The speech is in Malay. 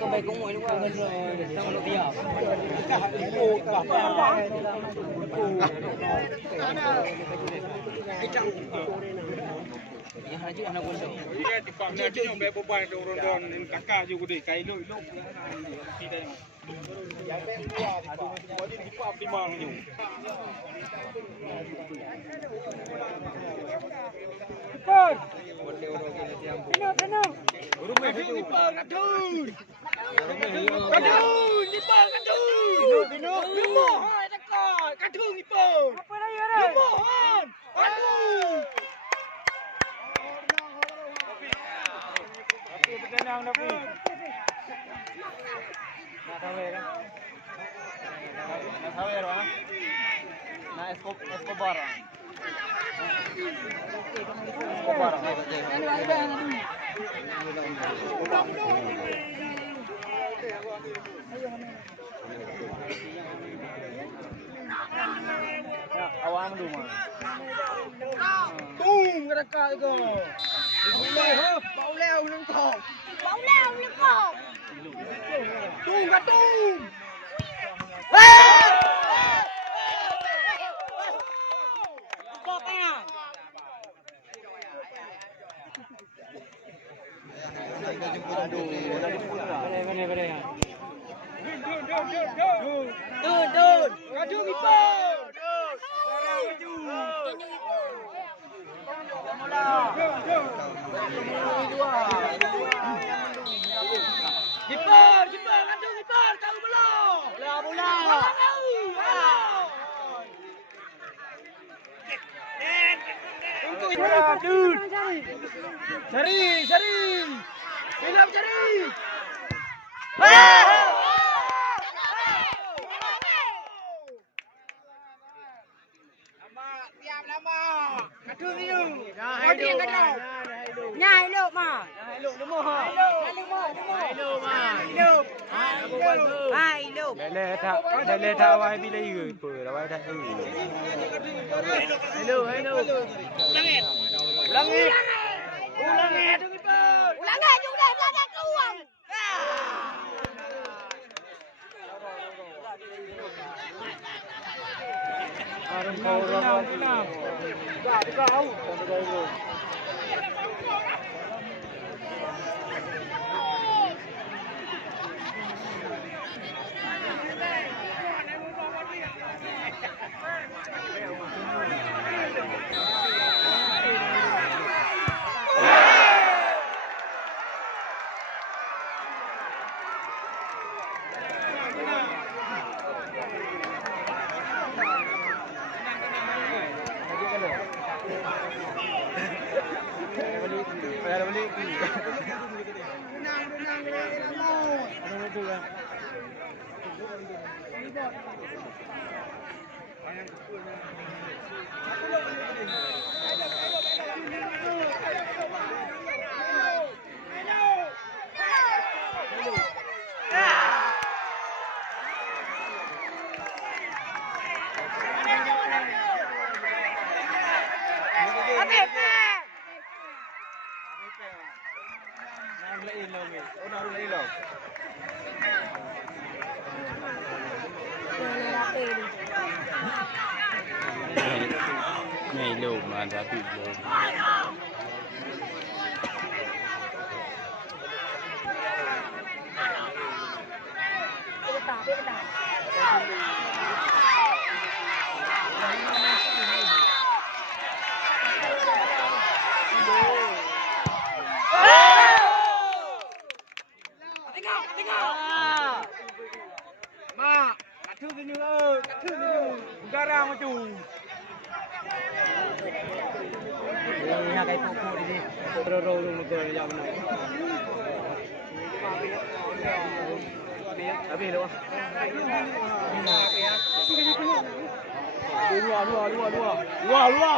Không mày cũng ngồi lúc nào rồi xong nó đi Dia nyampe beban don kakak juga deh kai lu kita di pap di mang ju Tenang. Urung meh di pang kadun. Kadun di pang kadun. Bino. Hai takut. Kadun di pang. Apa lagi ada? Mohon. Aduh. Tenang tapi. Nak tahu kan? Nak tahu kan? Nak Escobar. Escobar. Awak mendu mah. Boom kedekat tu. Bau leo nang kau. Tung katung. Kok ah. Benar. Dun. Kadung ipon. Sekarang maju. Jipar, kadung jipar, tahu belum? Bola. Tunggu bola, dun. Cari. Hilang cari. Lama. Kadung ni. Nhai lục mà. Hai lục. Đây thao ai bị lấy người bự là ai thao. Hai lục. Ulang nghe chúng đây là đang cuồng. Đừng nào. Dạ đi vào. Ngày lâu mà đã bị lâu. Garang macam. Ini agak kuku ini. Terus muncul yang mana? Habis lu. Dua.